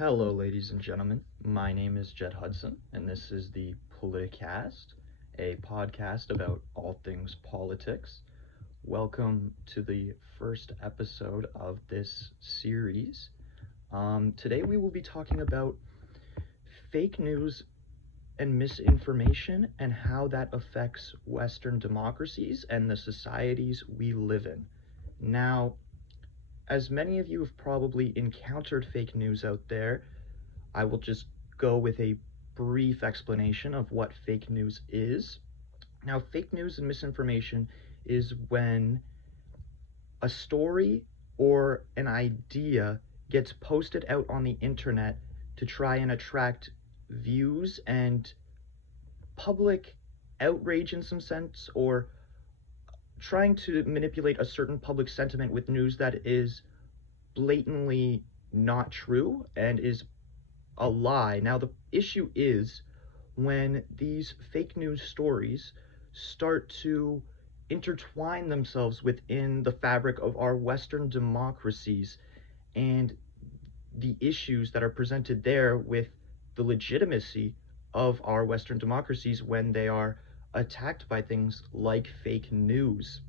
Hello, ladies and gentlemen. My name is Jed Hudson, and this is the Polticast, a podcast about all things politics. Welcome to the first episode of this series. Today, we will be talking about fake news and misinformation and how that affects Western democracies and the societies we live in. Now, as many of you have probably encountered fake news out there, I will just go with a brief explanation of what fake news is. Now, fake news and misinformation is when a story or an idea gets posted out on the internet to try and attract views and public outrage in some sense, or trying to manipulate a certain public sentiment with news that is blatantly not true and is a lie. Now, the issue is when these fake news stories start to intertwine themselves within the fabric of our Western democracies and the issues that are presented there with the legitimacy of our Western democracies when they are attacked by things like fake news.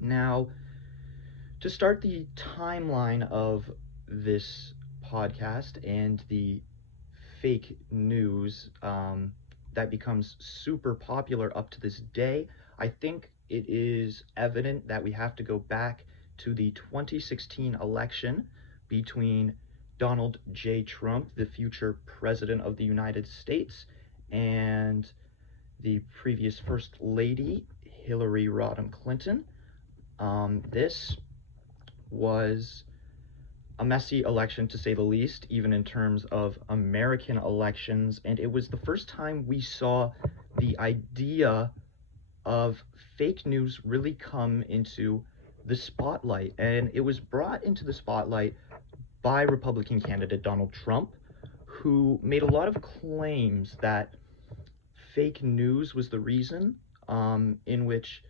Now, to start the timeline of this podcast and the fake news that becomes super popular up to this day, I think it is evident that we have to go back to the 2016 election between Donald J. Trump, the future president of the United States, and the previous First Lady, Hillary Rodham Clinton. This was a messy election, to say the least, even in terms of American elections, and it was the first time we saw the idea of fake news really come into the spotlight. And it was brought into the spotlight by Republican candidate Donald Trump, who made a lot of claims that fake news was the reason, in which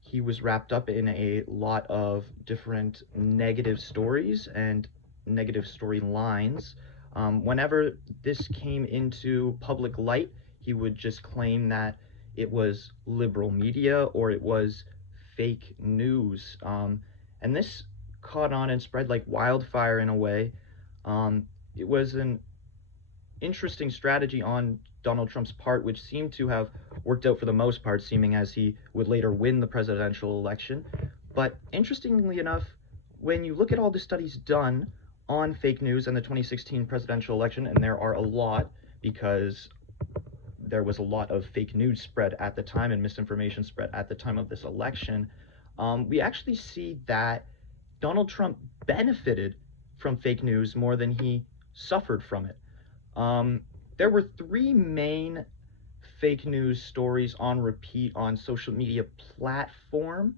he was wrapped up in a lot of different negative stories and negative storylines. Whenever this came into public light, he would just claim that it was liberal media or it was fake news. And this caught on and spread like wildfire in a way. It was an interesting strategy on Donald Trump's part, which seemed to have worked out for the most part, seeming as he would later win the presidential election. But interestingly enough, when you look at all the studies done on fake news and the 2016 presidential election, and there are a lot because there was a lot of fake news spread at the time and misinformation spread at the time of this election, we actually see that Donald Trump benefited from fake news more than he suffered from it. There were three main fake news stories on repeat on social media platform.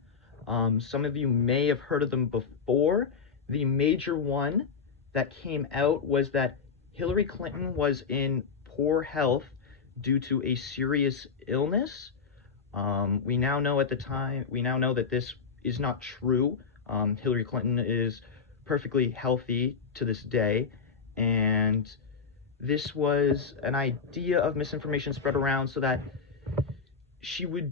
Some of you may have heard of them before. The major one that came out was that Hillary Clinton was in poor health due to a serious illness. We now know that this is not true. Hillary Clinton is perfectly healthy to this day, and this was an idea of misinformation spread around so that she would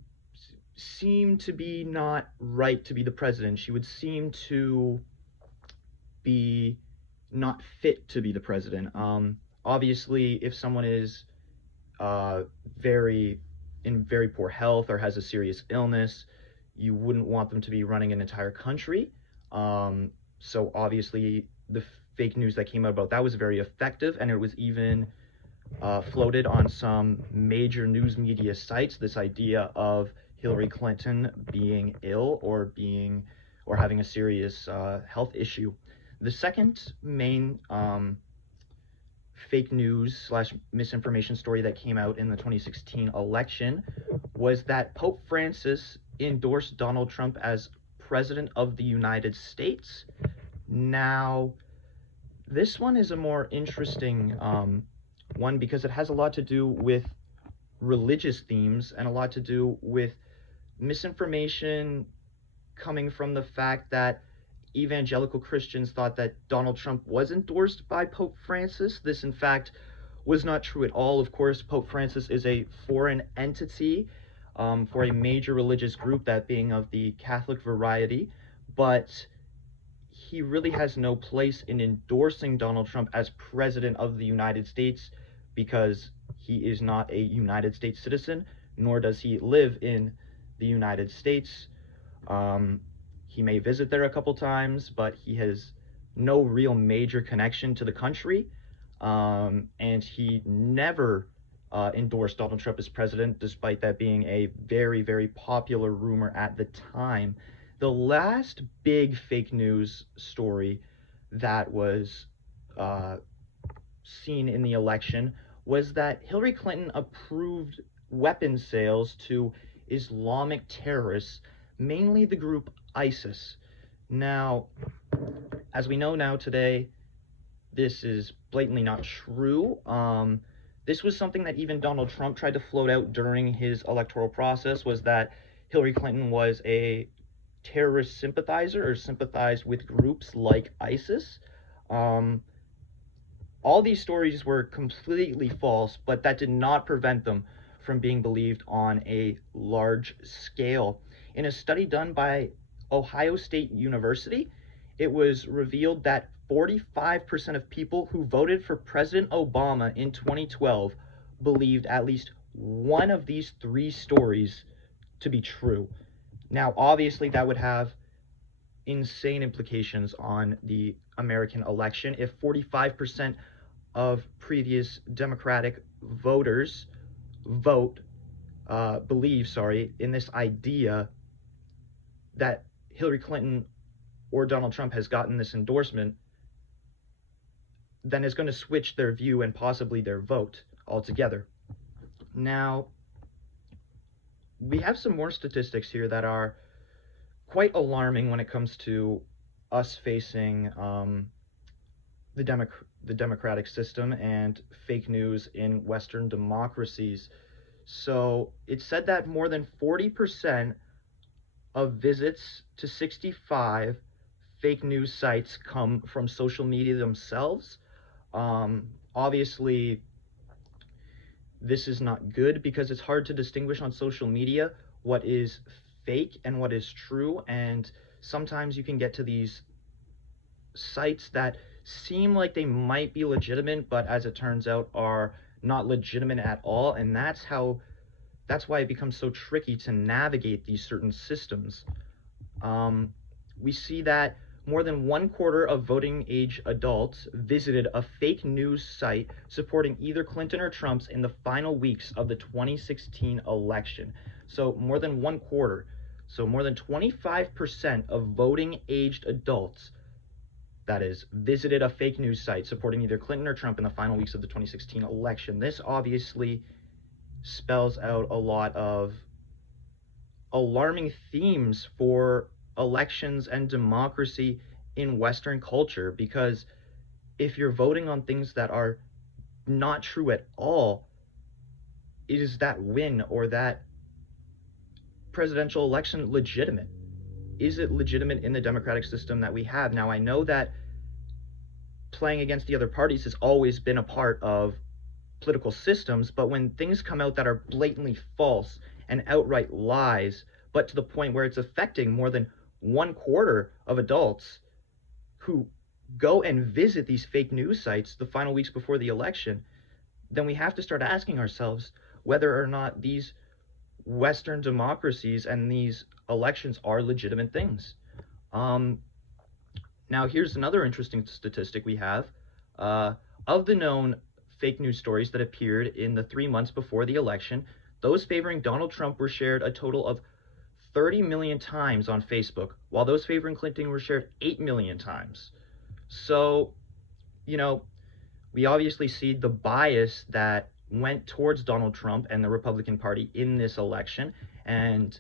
seem to be not right to be the president. She would seem to be not fit to be the president. Obviously, if someone is very poor health or has a serious illness, you wouldn't want them to be running an entire country. So obviously, the fake news that came out about that was very effective, and it was even floated on some major news media sites, this idea of Hillary Clinton being ill or having a serious health issue. The second main fake news slash misinformation story that came out in the 2016 election was that Pope Francis endorsed Donald Trump as President of the United States. Now, this one is a more interesting one because it has a lot to do with religious themes and a lot to do with misinformation coming from the fact that evangelical Christians thought that Donald Trump was endorsed by Pope Francis. This, in fact, was not true at all. Of course, Pope Francis is a foreign entity for a major religious group, that being of the Catholic variety, but he really has no place in endorsing Donald Trump as president of the United States, because he is not a United States citizen, nor does he live in the United States. He may visit there a couple times, but he has no real major connection to the country. And he never endorsed Donald Trump as president, despite that being a very, very popular rumor at the time. The last big fake news story that was seen in the election was that Hillary Clinton approved weapons sales to Islamic terrorists, mainly the group ISIS. Now, as we know now today, this is blatantly not true. This was something that even Donald Trump tried to float out during his electoral process, was that Hillary Clinton was a terrorist sympathizer or sympathized with groups like ISIS. All these stories were completely false, but that did not prevent them from being believed on a large scale. In a study done by Ohio State University, it was revealed that 45% of people who voted for President Obama in 2012 believed at least one of these three stories to be true. Now, obviously, that would have insane implications on the American election if 45% of previous Democratic voters believe in this idea that Hillary Clinton or Donald Trump has gotten this endorsement, then is going to switch their view and possibly their vote altogether. Now, we have some more statistics here that are quite alarming when it comes to us facing the democratic system and fake news in Western democracies. So it's said that more than 40% of visits to 65 fake news sites come from social media themselves. Obviously, this is not good, because it's hard to distinguish on social media what is fake and what is true, and sometimes you can get to these sites that seem like they might be legitimate, but as it turns out are not legitimate at all, and that's why it becomes so tricky to navigate these certain systems. We see that more than 1/4 of voting age adults visited a fake news site supporting either Clinton or Trump's in the final weeks of the 2016 election. So more than 1/4. So more than 25% of voting aged adults, that is, visited a fake news site supporting either Clinton or Trump in the final weeks of the 2016 election. This obviously spells out a lot of alarming themes for elections and democracy in Western culture, because if you're voting on things that are not true at all, is that win or that presidential election legitimate? Is it legitimate in the democratic system that we have? Now, I know that playing against the other parties has always been a part of political systems, but when things come out that are blatantly false and outright lies, but to the point where it's affecting more than 1/4 of adults who go and visit these fake news sites the final weeks before the election, then we have to start asking ourselves whether or not these Western democracies and these elections are legitimate things. Now, here's another interesting statistic we have. Of the known fake news stories that appeared in the 3 months before the election, those favoring Donald Trump were shared a total of 30 million times on Facebook, while those favoring Clinton were shared 8 million times. So, we obviously see the bias that went towards Donald Trump and the Republican Party in this election, and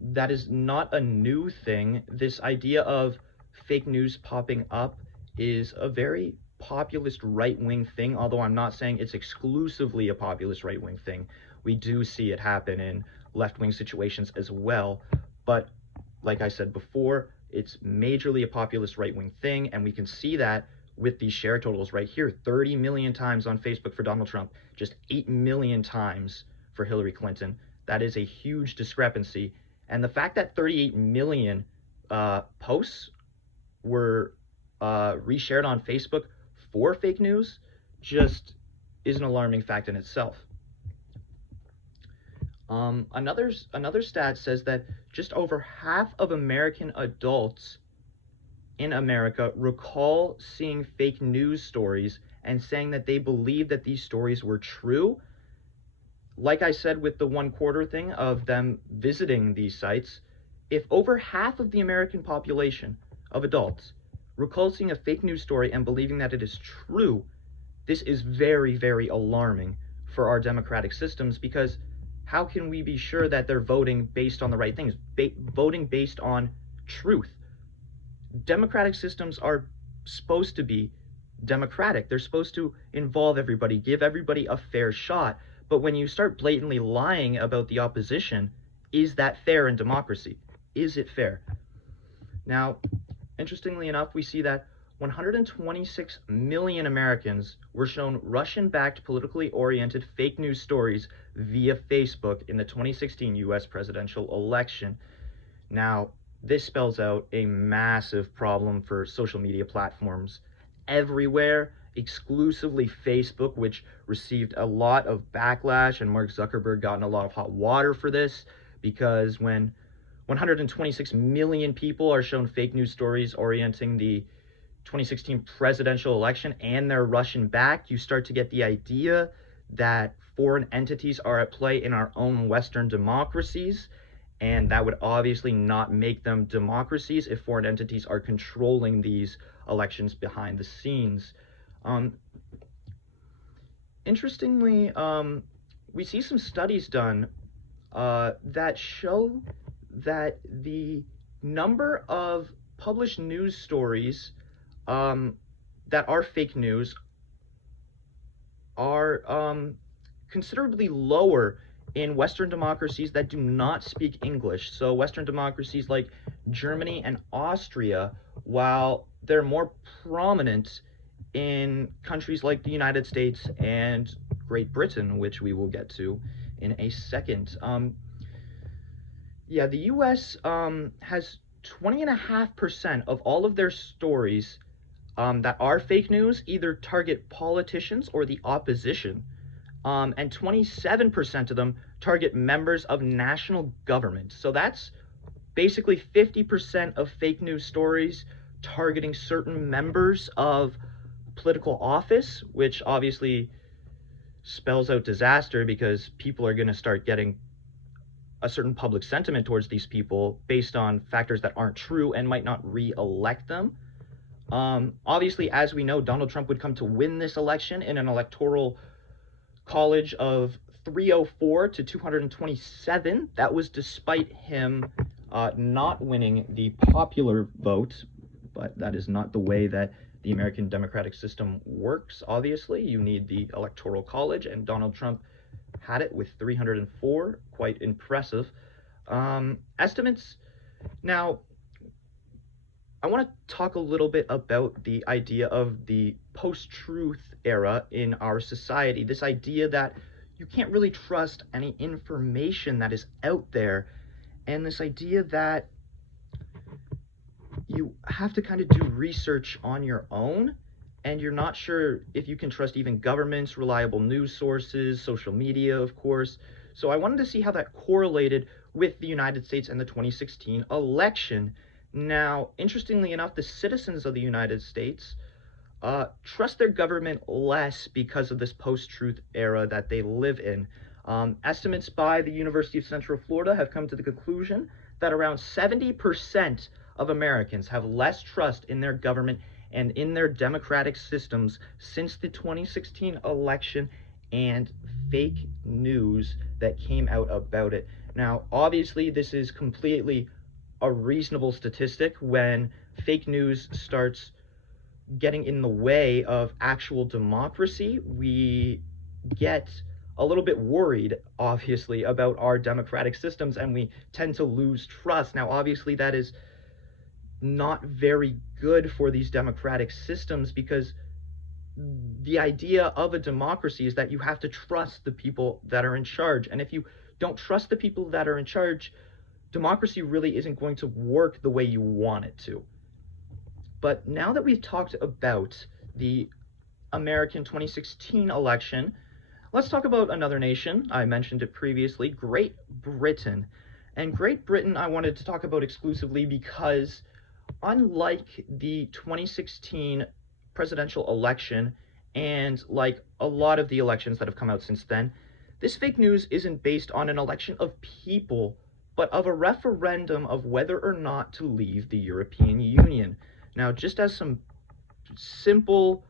that is not a new thing. This idea of fake news popping up is a very populist right-wing thing, although I'm not saying it's exclusively a populist right-wing thing. We do see it happen in left-wing situations as well, but like I said before, It's majorly a populist right-wing thing, and we can see that with these share totals right here. 30 million times on Facebook for Donald Trump, just 8 million times for Hillary Clinton. That is a huge discrepancy. And the fact that 38 million posts were reshared on Facebook for fake news just is an alarming fact in itself. Another stat says that just over half of American adults in America recall seeing fake news stories and saying that they believe that these stories were true. Like I said with the 1/4 thing of them visiting these sites, if over half of the American population of adults recalls seeing a fake news story and believing that it is true, this is very, very alarming for our democratic systems, because how can we be sure that they're voting based on the right things, voting based on truth? Democratic systems are supposed to be democratic. They're supposed to involve everybody, give everybody a fair shot. But when you start blatantly lying about the opposition, is that fair in democracy? Is it fair? Now, interestingly enough, we see that 126 million Americans were shown Russian-backed, politically oriented fake news stories via Facebook in the 2016 US presidential election. Now, this spells out a massive problem for social media platforms everywhere, exclusively Facebook, which received a lot of backlash, and Mark Zuckerberg got in a lot of hot water for this, because when 126 million people are shown fake news stories orienting the 2016 presidential election and they're Russian backed, you start to get the idea that foreign entities are at play in our own Western democracies, and that would obviously not make them democracies if foreign entities are controlling these elections behind the scenes. Interestingly, we see some studies done that show that the number of published news stories that are fake news are considerably lower in Western democracies that do not speak English. So Western democracies like Germany and Austria, while they're more prominent in countries like the United States and Great Britain, which we will get to in a second. The US has 20.5% of all of their stories that are fake news either target politicians or the opposition, and 27% of them target members of national government. So that's basically 50% of fake news stories targeting certain members of political office, which obviously spells out disaster, because people are going to start getting a certain public sentiment towards these people based on factors that aren't true and might not re-elect them. Obviously, as we know, Donald Trump would come to win this election in an electoral college of 304 to 227. That was despite him not winning the popular vote, but that is not the way that the American democratic system works. Obviously, you need the electoral college, and Donald Trump had it with 304. Quite impressive. Estimates. Now, I want to talk a little bit about the idea of the post-truth era in our society. This idea that you can't really trust any information that is out there, and this idea that you have to kind of do research on your own, and you're not sure if you can trust even governments, reliable news sources, social media, of course. So I wanted to see how that correlated with the United States and the 2016 election. Now, interestingly enough, the citizens of the United States trust their government less because of this post-truth era that they live in. Estimates by the University of Central Florida have come to the conclusion that around 70% of Americans have less trust in their government and in their democratic systems since the 2016 election and fake news that came out about it. Now, obviously, this is completely a reasonable statistic. When fake news starts getting in the way of actual democracy, we get a little bit worried, obviously, about our democratic systems, and we tend to lose trust. Now, obviously, that is not very good for these democratic systems, because the idea of a democracy is that you have to trust the people that are in charge. And if you don't trust the people that are in charge, democracy really isn't going to work the way you want it to. But now that we've talked about the American 2016 election, let's talk about another nation. I mentioned it previously, Great Britain. And Great Britain I wanted to talk about exclusively because, unlike the 2016 presidential election, and like a lot of the elections that have come out since then, this fake news isn't based on an election of people, but of a referendum of whether or not to leave the European Union. Now, just as some simple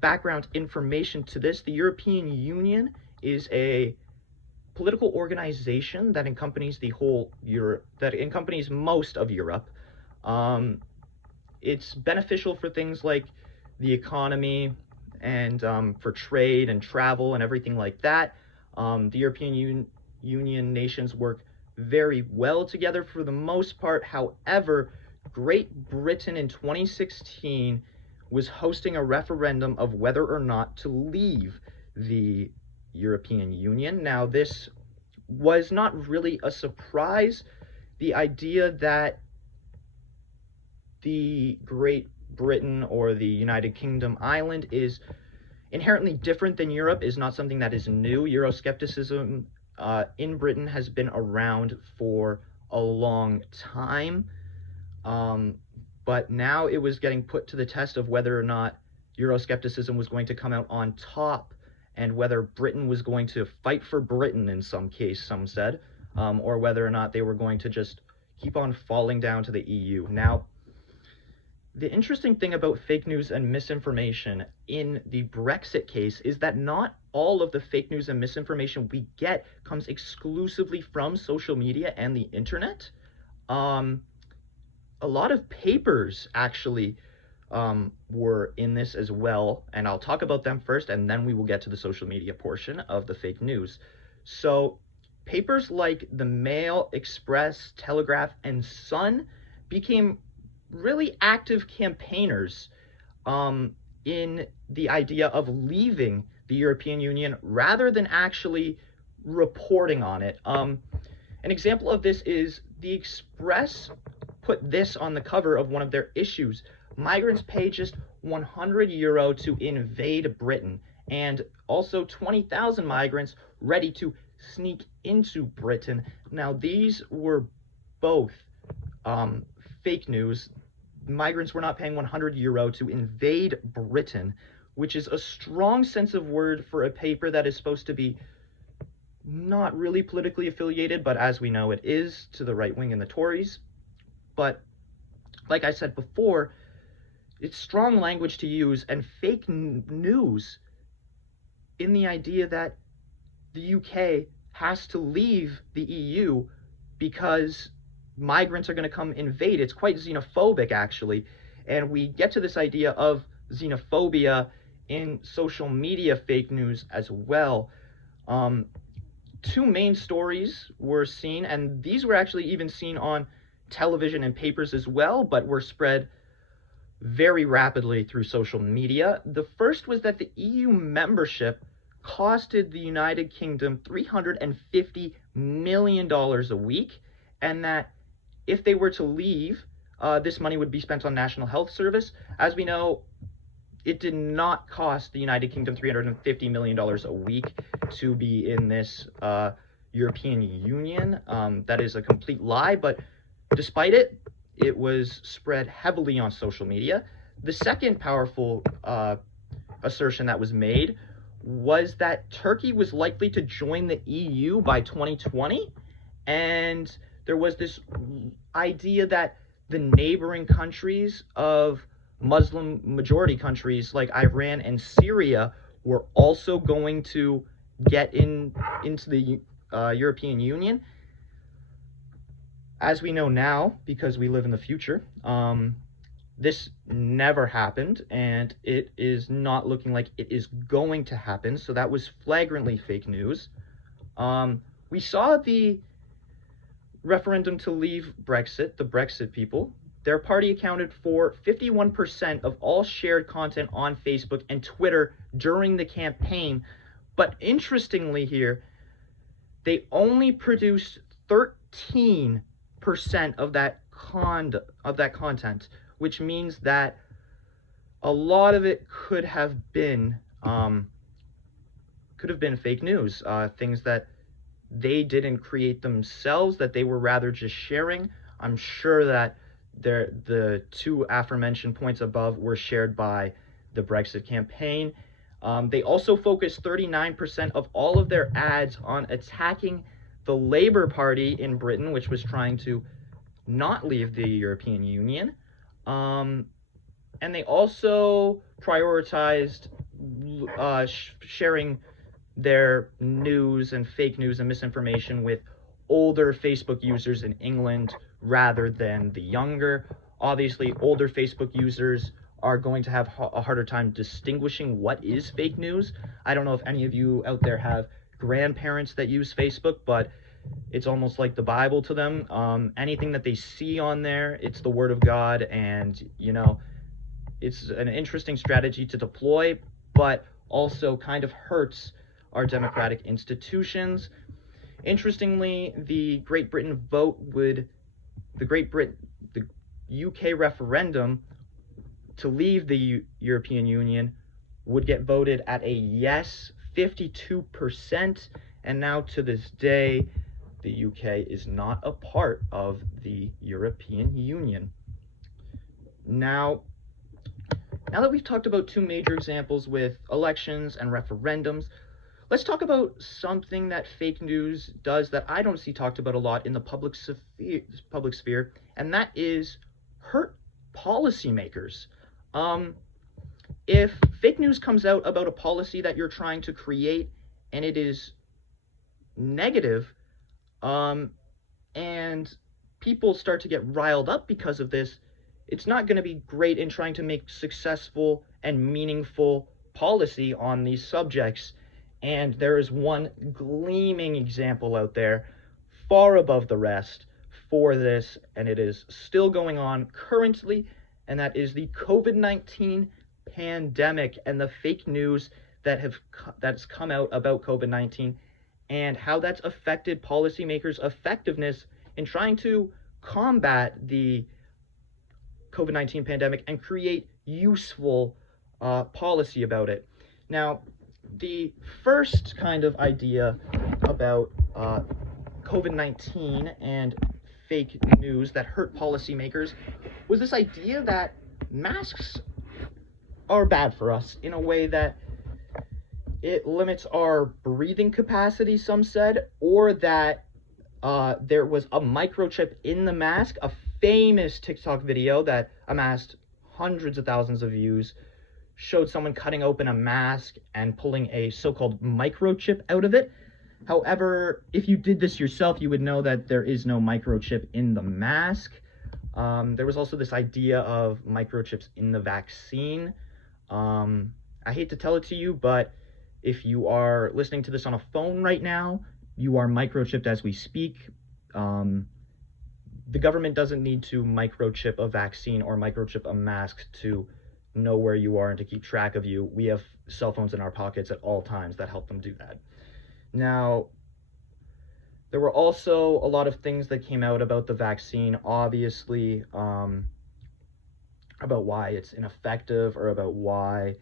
background information to this, the European Union is a political organization that encompasses the whole Europe, that encompasses most of Europe. It's beneficial for things like the economy and for trade and travel and everything like that. The European Union nations work very well together for the most part. However, Great Britain in 2016 was hosting a referendum of whether or not to leave the European Union. Now, this was not really a surprise. The idea that the Great Britain or the United Kingdom island is inherently different than Europe is not something that is new. Euroscepticism in Britain has been around for a long time, but now it was getting put to the test of whether or not Euroscepticism was going to come out on top, and whether Britain was going to fight for Britain in some case, some said, or whether or not they were going to just keep on falling down to the EU. Now, the interesting thing about fake news and misinformation in the Brexit case is that not all of the fake news and misinformation we get comes exclusively from social media and the internet. A lot of papers actually were in this as well, and I'll talk about them first, and then we will get to the social media portion of the fake news. So, papers like the Mail, Express, Telegraph, and Sun became really active campaigners in the idea of leaving the European Union rather than actually reporting on it. An example of this is the Express put this on the cover of one of their issues: migrants pay just €100 to invade Britain, and also 20,000 migrants ready to sneak into Britain. Now, these were both fake news. Migrants were not paying €100 to invade Britain, which is a strong sense of word for a paper that is supposed to be not really politically affiliated, but as we know, it is, to the right wing and the Tories. But like I said before, it's strong language to use, and fake news in the idea that the UK has to leave the EU because migrants are going to come invade. It's quite xenophobic, actually. And we get to this idea of xenophobia in social media fake news as well. Two main stories were seen, and these were actually even seen on television and papers as well, but were spread very rapidly through social media. The first was that the EU membership costed the United Kingdom $350 million a week, and that if they were to leave, this money would be spent on National Health Service. As we know, it did not cost the United Kingdom $350 million a week to be in this European Union. That is a complete lie, but despite it, it was spread heavily on social media. The second powerful assertion that was made was that Turkey was likely to join the EU by 2020, and there was this idea that the neighboring countries of Muslim majority countries like Iran and Syria were also going to get into the European Union. As we know now, because we live in the future, this never happened, and it is not looking like it is going to happen. So that was flagrantly fake news. We saw the referendum to leave Brexit, the Brexit people their party accounted for 51% of all shared content on Facebook and Twitter during the campaign. But interestingly here, they only produced 13% of that content, which means that a lot of it could have been fake news, things that they didn't create themselves, that they were rather just sharing. I'm sure that the two aforementioned points above were shared by the Brexit campaign. They also focused 39% of all of their ads on attacking the Labour Party in Britain, which was trying to not leave the European Union. And they also prioritized sharing their news and fake news and misinformation with older Facebook users in England rather than the younger. Obviously, older Facebook users are going to have a harder time distinguishing what is fake news. I don't know if any of you out there have grandparents that use Facebook, but it's almost like the Bible to them. Anything that they see on there, it's the Word of God, and it's an interesting strategy to deploy, but also kind of hurts our democratic institutions. Interestingly, the UK referendum to leave the European Union would get voted at a yes, 52%, and now to this day, the UK is not a part of the European Union. Now that we've talked about two major examples with elections and referendums, let's talk about something that fake news does that I don't see talked about a lot in the public sphere, and that is hurt policymakers. If fake news comes out about a policy that you're trying to create and it is negative, and people start to get riled up because of this, it's not going to be great in trying to make successful and meaningful policy on these subjects. And there is one gleaming example out there, far above the rest, for this, and it is still going on currently, and that is the COVID-19 pandemic and the fake news that's come out about COVID-19 and how that's affected policymakers' effectiveness in trying to combat the COVID-19 pandemic and create useful policy about it. Now, the first kind of idea about COVID-19 and fake news that hurt policymakers was this idea that masks are bad for us in a way that it limits our breathing capacity, some said, or that there was a microchip in the mask. A famous TikTok video that amassed hundreds of thousands of views showed someone cutting open a mask and pulling a so-called microchip out of it. However, if you did this yourself, you would know that there is no microchip in the mask. There was also this idea of microchips in the vaccine. I hate to tell it to you, but if you are listening to this on a phone right now, you are microchipped as we speak. The government doesn't need to microchip a vaccine or microchip a mask to know where you are and to keep track of you. We have cell phones in our pockets at all times that help them do that. Now, there were also a lot of things that came out about the vaccine, obviously, about why it's ineffective or about why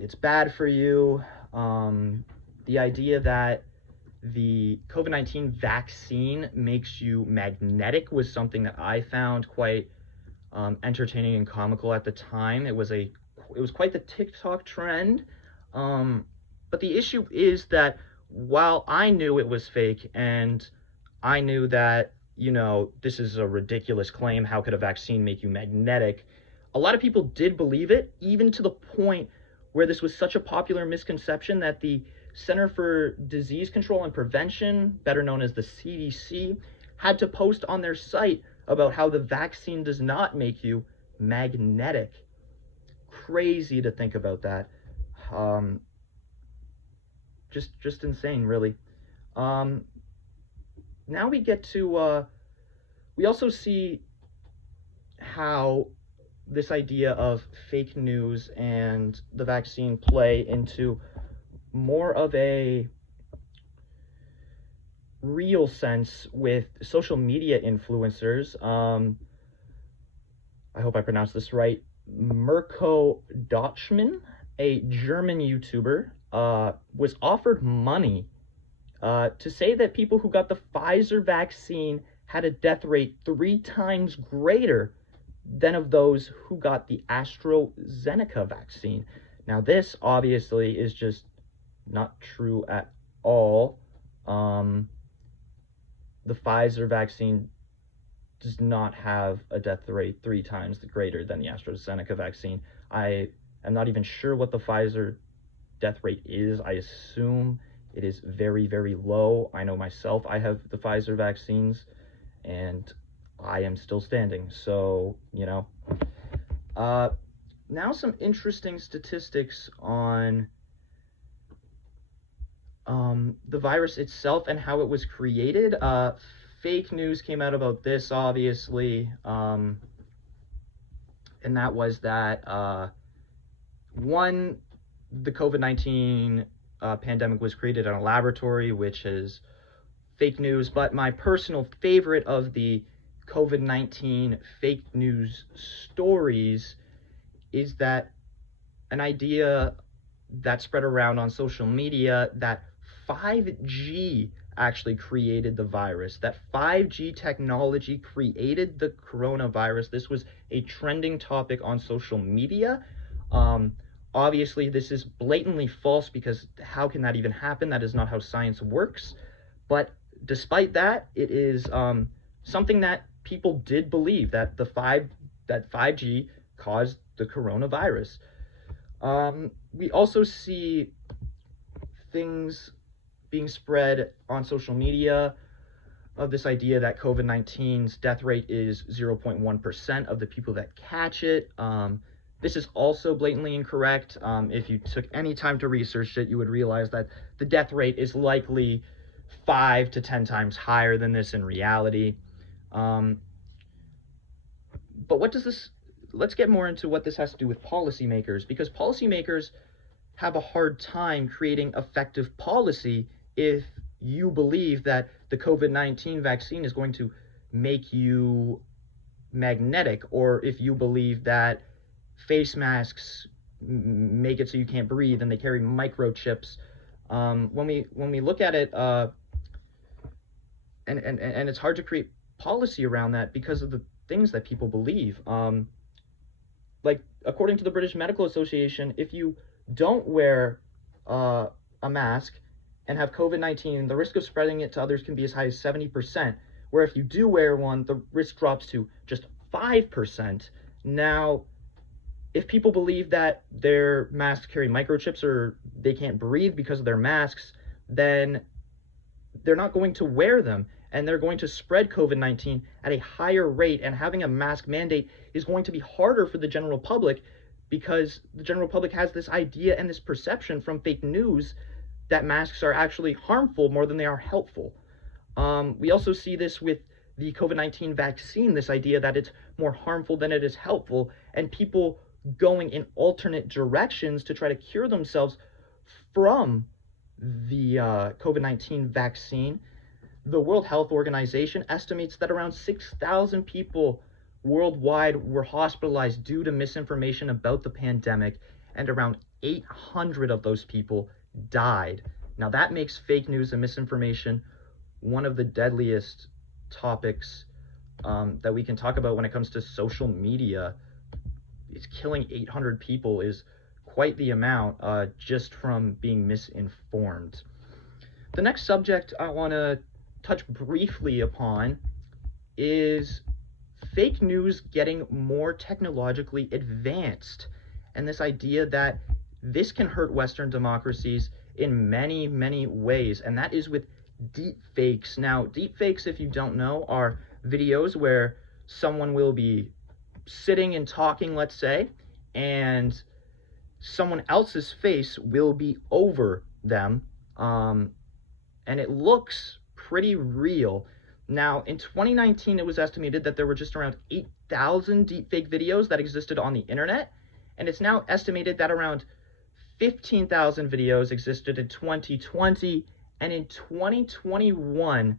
it's bad for you. The idea that the COVID-19 vaccine makes you magnetic was something that I found quite entertaining and comical at the time. It was quite the TikTok trend. But the issue is that while I knew it was fake and I knew that, this is a ridiculous claim, how could a vaccine make you magnetic? A lot of people did believe it, even to the point where this was such a popular misconception that the Center for Disease Control and Prevention, better known as the CDC, had to post on their site about how the vaccine does not make you magnetic. Crazy to think about that. Just insane, really. Now we get to, we also see how this idea of fake news and the vaccine play into more of a real sense with social media influencers. I hope I pronounced this right. Mirko Dotchman, a German YouTuber, was offered money to say that people who got the Pfizer vaccine had a death rate 3 times greater than of those who got the AstraZeneca vaccine. Now, this obviously is just not true at all. The Pfizer vaccine does not have a death rate 3 times greater than the AstraZeneca vaccine. I am not even sure what the Pfizer death rate is. I assume it is very, very low. I know myself, I have the Pfizer vaccines, and I am still standing. So, now some interesting statistics on the virus itself and how it was created. Fake news came out about this, obviously, and that was that one, the COVID-19 pandemic was created in a laboratory, which is fake news. But my personal favorite of the COVID-19 fake news stories is that an idea that spread around on social media that 5G actually created the virus, that 5G technology created the coronavirus. This was a trending topic on social media. Obviously, this is blatantly false, because how can that even happen? That is not how science works. But despite that, it is something that people did believe, that that 5G caused the coronavirus. We also see things being spread on social media of this idea that COVID-19's death rate is 0.1% of the people that catch it. This is also blatantly incorrect. If you took any time to research it, you would realize that the death rate is likely 5 to 10 times higher than this in reality. But what does this, let's get more into what this has to do with policymakers, because policymakers have a hard time creating effective policy if you believe that the COVID-19 vaccine is going to make you magnetic, or if you believe that face masks make it so you can't breathe and they carry microchips. When we look at it, and it's hard to create policy around that because of the things that people believe. Like, according to the British Medical Association, if you don't wear a mask and have COVID-19, the risk of spreading it to others can be as high as 70%, where if you do wear one, the risk drops to just 5%. Now, if people believe that their masks carry microchips or they can't breathe because of their masks, then they're not going to wear them, and they're going to spread COVID-19 at a higher rate, and having a mask mandate is going to be harder for the general public, because the general public has this idea and this perception from fake news that masks are actually harmful more than they are helpful. We also see this with the COVID-19 vaccine, this idea that it's more harmful than it is helpful, and people going in alternate directions to try to cure themselves from the COVID-19 vaccine. The World Health Organization estimates that around 6,000 people worldwide were hospitalized due to misinformation about the pandemic, and around 800 of those people died. Now, that makes fake news and misinformation one of the deadliest topics that we can talk about when it comes to social media. It's killing 800 people is quite the amount, just from being misinformed. The next subject I want to touch briefly upon is fake news getting more technologically advanced, and this idea that this can hurt Western democracies in many, many ways, and that is with deep fakes. Now, deep fakes, if you don't know, are videos where someone will be sitting and talking, let's say, and someone else's face will be over them, and it looks pretty real. Now, in 2019, it was estimated that there were just around 8,000 deepfake videos that existed on the internet, and it's now estimated that around 15,000 videos existed in 2020, and in 2021,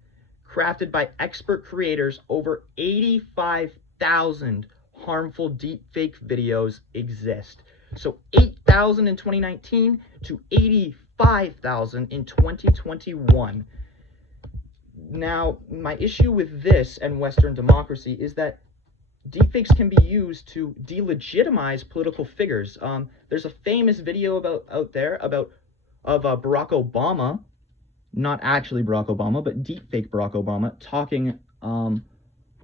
crafted by expert creators, over 85,000 harmful deepfake videos exist. So 8,000 in 2019 to 85,000 in 2021. Now, my issue with this and Western democracy is that deepfakes can be used to delegitimize political figures. There's a famous video out there of Barack Obama, not actually Barack Obama, but deepfake Barack Obama, talking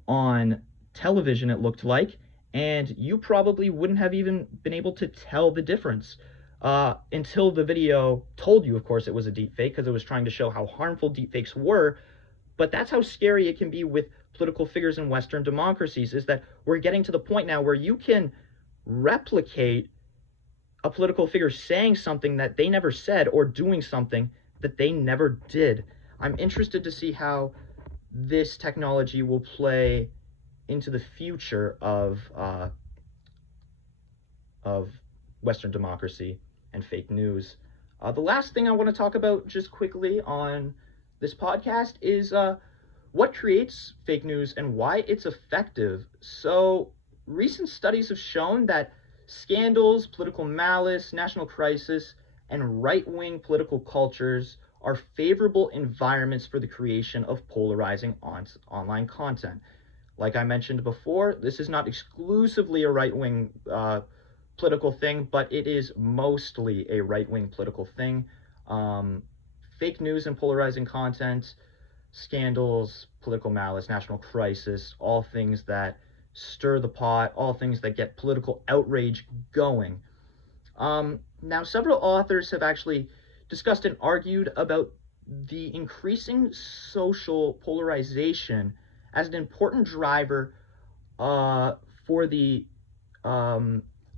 on television, it looked like, and you probably wouldn't have even been able to tell the difference until the video told you, of course, it was a deepfake, because it was trying to show how harmful deepfakes were. But that's how scary it can be with political figures in Western democracies, is that we're getting to the point now where you can replicate a political figure saying something that they never said or doing something that they never did. I'm interested to see how this technology will play into the future of Western democracy and fake news. The last thing I want to talk about just quickly on this podcast is what creates fake news and why it's effective. So, recent studies have shown that scandals, political malice, national crisis, and right-wing political cultures are favorable environments for the creation of polarizing online content. Like I mentioned before, this is not exclusively a right-wing political thing, but it is mostly a right-wing political thing. Fake news and polarizing content, scandals, political malice, national crisis, all things that stir the pot, all things that get political outrage going. Now, several authors have actually discussed and argued about the increasing social polarization as an important driver for the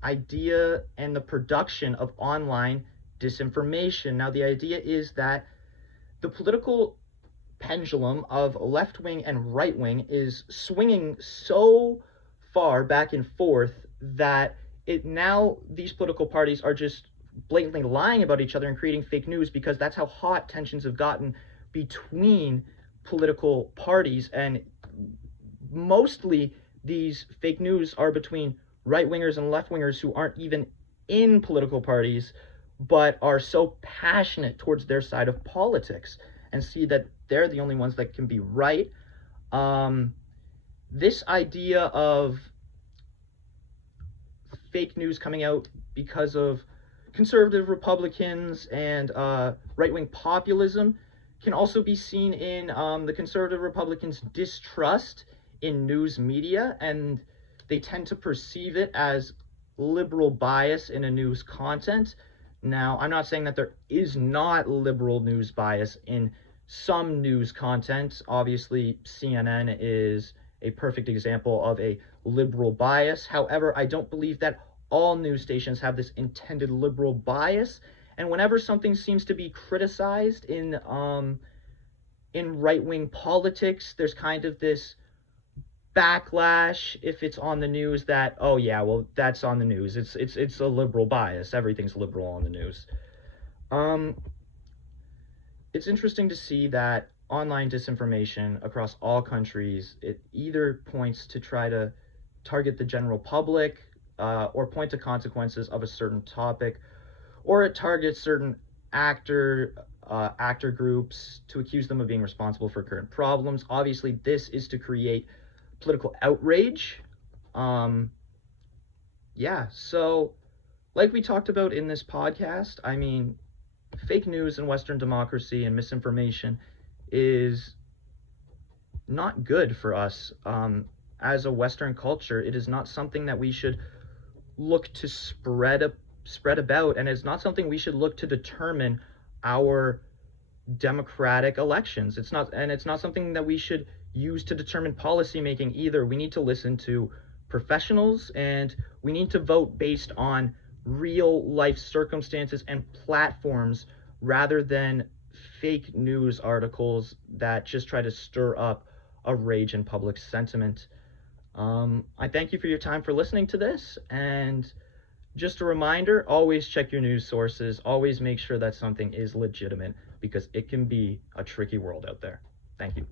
idea and the production of online disinformation. Now, the idea is that the political pendulum of left wing and right wing is swinging so far back and forth that now these political parties are just blatantly lying about each other and creating fake news, because that's how hot tensions have gotten between political parties. And mostly these fake news are between right wingers and left wingers who aren't even in political parties, but are so passionate towards their side of politics and see that they're the only ones that can be right. This idea of fake news coming out because of conservative Republicans and right-wing populism can also be seen in the conservative Republicans' distrust in news media, and they tend to perceive it as liberal bias in a news content. Now, I'm not saying that there is not liberal news bias in some news content. Obviously, CNN is a perfect example of a liberal bias. However, I don't believe that all news stations have this intended liberal bias. And whenever something seems to be criticized in right-wing politics, there's kind of this backlash if it's on the news that, oh yeah, well, that's on the news. It's a liberal bias. Everything's liberal on the news. It's interesting to see that online disinformation across all countries, it either points to try to target the general public or point to consequences of a certain topic, or it targets certain actor groups to accuse them of being responsible for current problems. Obviously, this is to create political outrage. So like we talked about in this podcast, I mean, fake news in Western democracy and misinformation is not good for us as a Western culture. It is not something that we should look to spread about, and it's not something we should look to determine our democratic elections. It's not something that we should use to determine policy making either. We need to listen to professionals, and we need to vote based on real life circumstances and platforms rather than fake news articles that just try to stir up a rage in public sentiment. I thank you for your time for listening to this, and just a reminder, always check your news sources, always make sure that something is legitimate, because it can be a tricky world out there. Thank you.